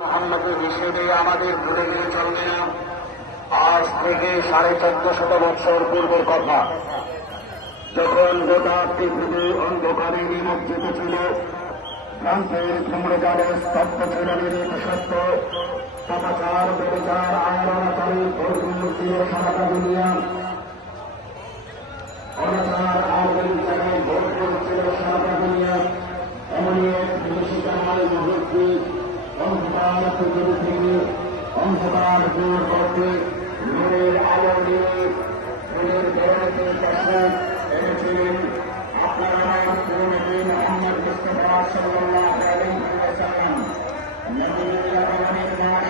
মোহাম্মদের হিসেবে আমাদের ভুলে গিয়ে চলবে না। আজ থেকে 1450 বৎসর পূর্বের কথা, যখন গোটা পৃথিবী অন্ধকারে নিমজ্জিত ছিল, ভ্রান্তের ধূম্রজালে স্তব্ধ ছিল নিরীহ পাপাচার ব্যবচার আন্দোলনকারী ভরপুর ছিল সারা দুনিয়া। অনাচার আন্দোলন জায়গায় ভরপুর ছিল সারা দুনিয়া। এমনই এক বিভীষিকাময় মুহূর্তে অন্ধকার পৃথিবী থেকে অন্ধকার দূর করতে নূরের আলো নিয়ে নূরের বেরোতে পাশে এনেছিলেন আপনার আমার প্রিয়নবী মুহাম্মদ মুস্তাফা সাল্লাল্লাহু আলাইহি ওয়াসাল্লাম। নবীর আগমনের মাস